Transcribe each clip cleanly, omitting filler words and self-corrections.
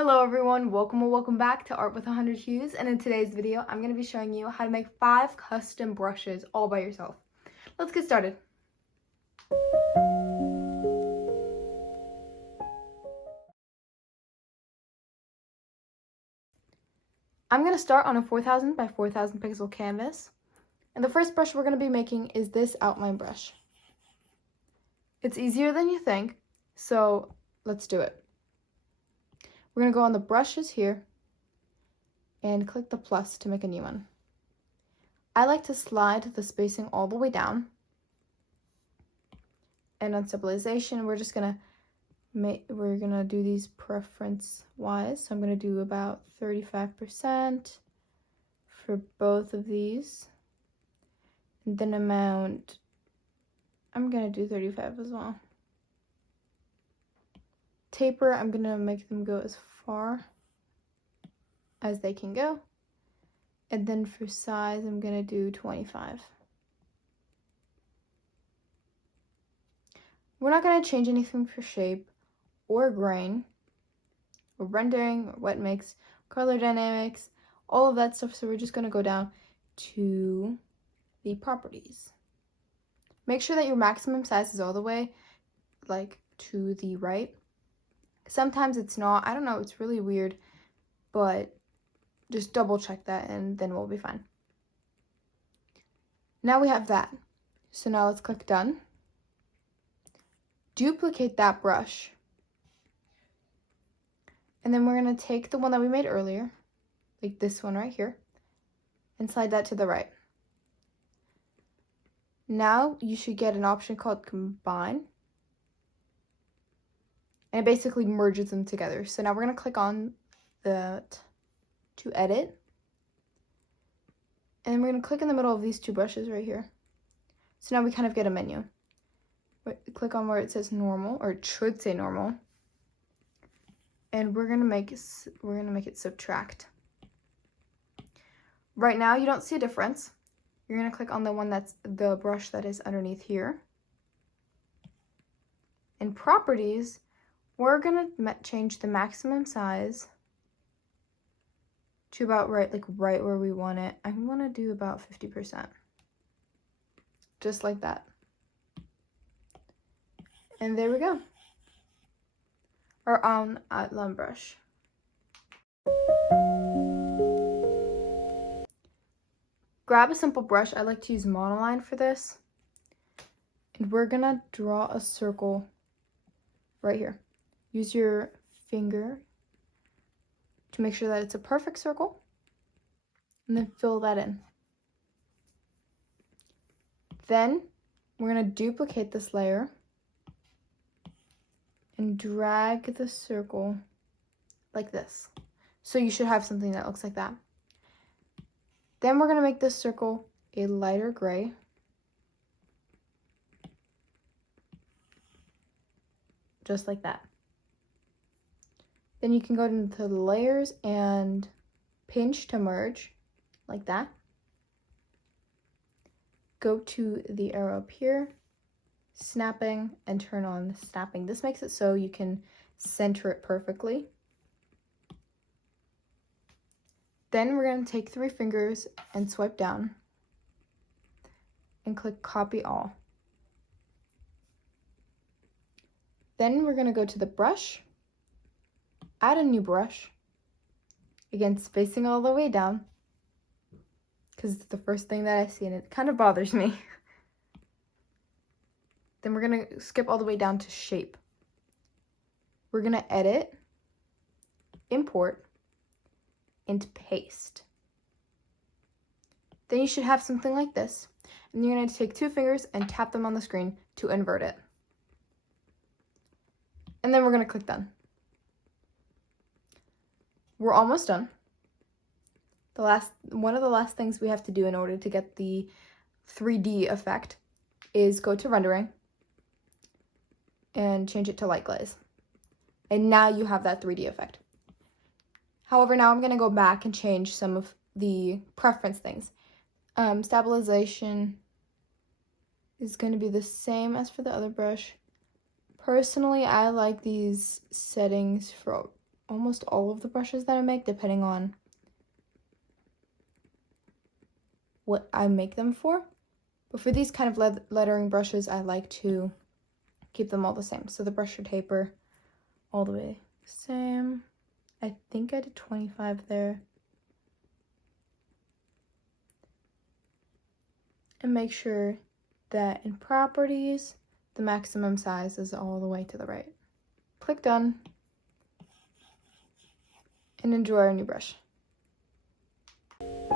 Hello everyone, welcome or welcome back to Art with 100 Hues, and in today's video I'm going to be showing you how to make 5 custom brushes all by yourself. Let's get started. I'm going to start on a 4000 by 4000 pixel canvas, and the first brush we're going to be making is this outline brush. It's easier than you think, so let's do it. We're going to go on the brushes here and click the plus to make a new one. I like to slide the spacing all the way down. And on stabilization, we're gonna do these preference wise. So I'm gonna do about 35% for both of these. And then amount, I'm gonna do 35 as well. Taper, I'm gonna make them go as far as they can go. And then for size, I'm gonna do 25. We're not going to change anything for shape or grain or rendering or wet mix, color dynamics, all of that stuff. So we're just going to go down to the properties. Make sure that your maximum size is all the way like to the right. Sometimes it's not. I don't know. It's really weird, but just double check that and then we'll be fine. Now we have that. So now let's click done. Duplicate that brush, and then we're going to take the one that we made earlier, like this one right here, and slide that to the right. Now you should get an option called combine, and it basically merges them together. So now we're going to click on that to edit, and then we're going to click in the middle of these two brushes right here. So now we kind of get a menu. Click on where it says normal, or it should say normal, and we're gonna make it subtract. Right now you don't see a difference. You're gonna click on the one that's the brush that is underneath here. In properties, we're gonna change the maximum size to about right where we want it. I want to do about 50%, just like that. And there we go. Our outline brush. Grab a simple brush. I like to use monoline for this. And we're gonna draw a circle right here. Use your finger to make sure that it's a perfect circle. And then fill that in. Then we're gonna duplicate this layer and drag the circle like this. So you should have something that looks like that. Then we're going to make this circle a lighter gray. Just like that. Then you can go into the layers and pinch to merge, like that. Go to the arrow up here, snapping, and turn on snapping. This makes it so you can center it perfectly. Then we're going to take 3 fingers and swipe down and click copy all. Then we're going to go to the brush, add a new brush, again spacing all the way down because it's the first thing that I see and it kind of bothers me. Then we're going to skip all the way down to shape. We're going to edit, import, and paste. Then you should have something like this. And you're going to take 2 fingers and tap them on the screen to invert it. And then we're going to click done. We're almost done. One of the last things we have to do in order to get the 3D effect is go to rendering and change it to light glaze. And now you have that 3D effect. However, now I'm going to go back and change some of the preference things. Stabilization is going to be the same as for the other brush. Personally, I like these settings for almost all of the brushes that I make, depending on what I make them for. But for these kind of lettering brushes, I like to keep them all the same. So the brush or taper, all the way same. I think I did 25 there. And make sure that in properties, the maximum size is all the way to the right. Click done. And enjoy our new brush. We're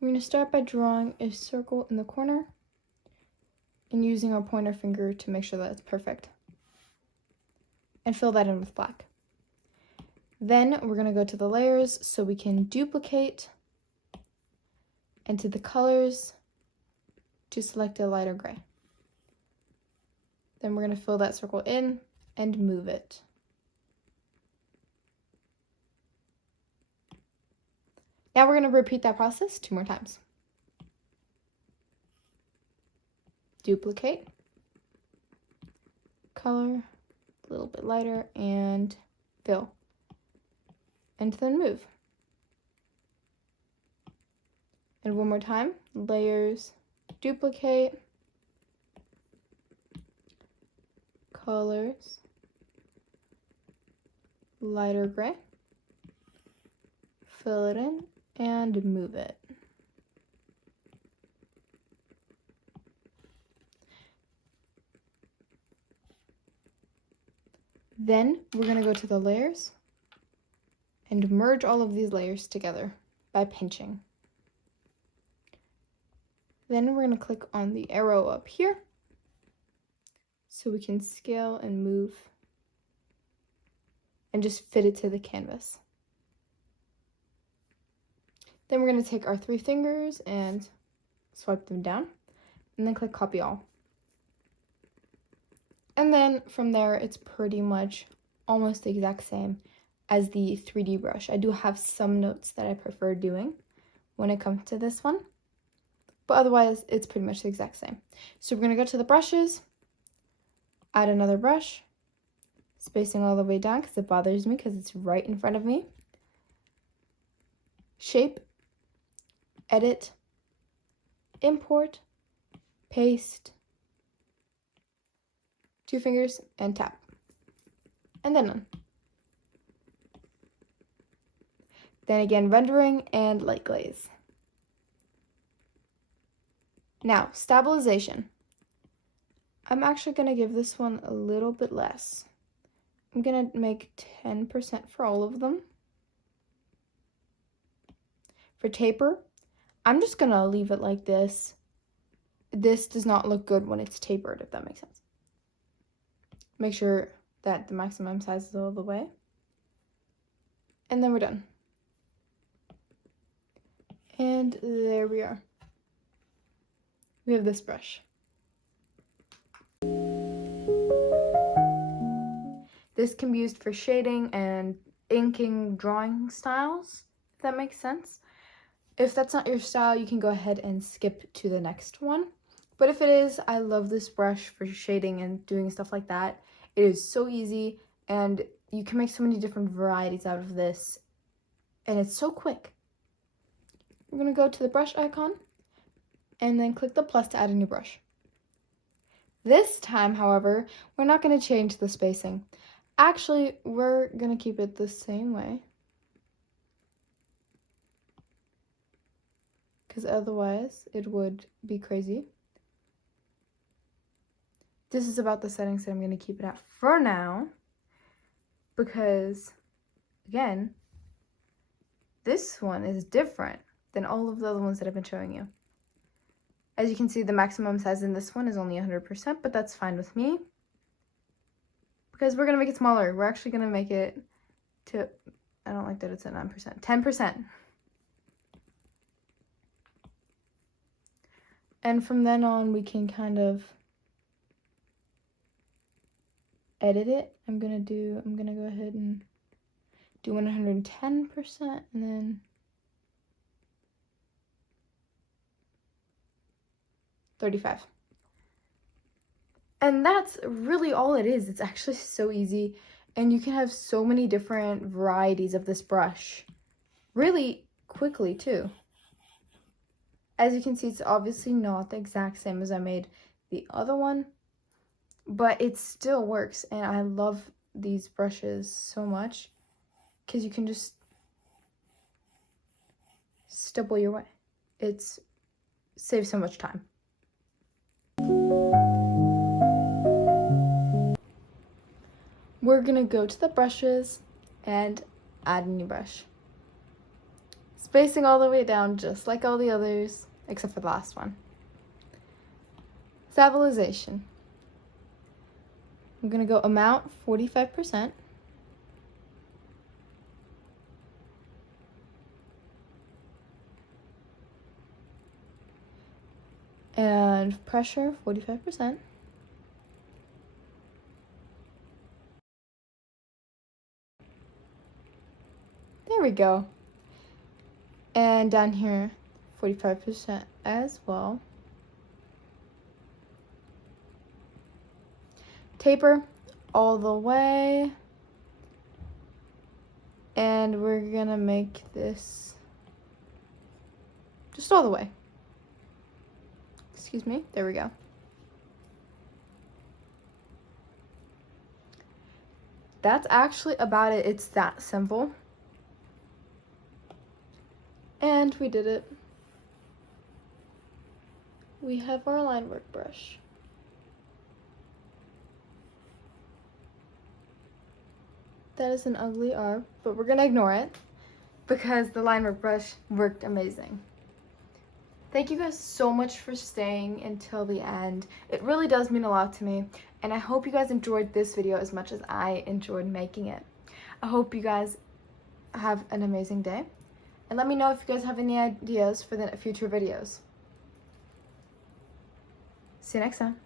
going to start by drawing a circle in the corner and using our pointer finger to make sure that it's perfect. And fill that in with black. Then we're going to go to the layers so we can duplicate, and to the colors to select a lighter gray. Then we're going to fill that circle in and move it. Now we're going to repeat that process 2 more times. Duplicate, color, a little bit lighter, and fill. And then move. And one more time, layers, duplicate, colors, lighter gray, fill it in, and move it. Then we're going to go to the layers and merge all of these layers together by pinching. Then we're going to click on the arrow up here so we can scale and move and just fit it to the canvas. Then we're going to take our 3 fingers and swipe them down and then click copy all. And then from there, it's pretty much almost the exact same as the 3D brush. I do have some notes that I prefer doing when it comes to this one, but otherwise it's pretty much the exact same. So we're going to go to the brushes, add another brush, spacing all the way down because it bothers me because it's right in front of me. Shape, edit, import, paste, 2 fingers, and tap. And then none. Then again, rendering and light glaze. Now, stabilization. I'm actually going to give this one a little bit less. I'm going to make 10% for all of them. For taper, I'm just going to leave it like this. This does not look good when it's tapered, if that makes sense. Make sure that the maximum size is all the way. And then we're done. And there we are. We have this brush. This can be used for shading and inking drawing styles, if that makes sense. If that's not your style, you can go ahead and skip to the next one. But if it is, I love this brush for shading and doing stuff like that. It is so easy, and you can make so many different varieties out of this, and it's so quick. We're going to go to the brush icon, and then click the plus to add a new brush. This time, however, we're not going to change the spacing. Actually, we're going to keep it the same way, because otherwise it would be crazy. This is about the settings that I'm going to keep it at for now, because, again, this one is different than all of the other ones that I've been showing you. As you can see, the maximum size in this one is only 100%, but that's fine with me, because we're going to make it smaller. We're actually going to make it to, I don't like that it's at 9%, 10%. And from then on, we can kind of edit it. I'm gonna go ahead and do 110% and then 35. And that's really all it is. It's actually so easy, and you can have so many different varieties of this brush really quickly too. As you can see, it's obviously not the exact same as I made the other one, but it still works, and I love these brushes so much because you can just stipple your way. It's saves so much time. We're gonna go to the brushes and add a new brush. Spacing all the way down just like all the others, except for the last one. Stabilization. I'm gonna go amount 45%. And pressure 45%. There we go. And down here 45% as well. Taper all the way. And we're gonna make this just all the way. Excuse me, there we go. That's actually about it. It's that simple. And we did it. We have our line work brush. That is an ugly R, but we're gonna ignore it because the line work brush worked amazing. Thank you guys so much for staying until the end. It really does mean a lot to me, and I hope you guys enjoyed this video as much as I enjoyed making it. I hope you guys have an amazing day, and let me know if you guys have any ideas for the future videos. See you next time.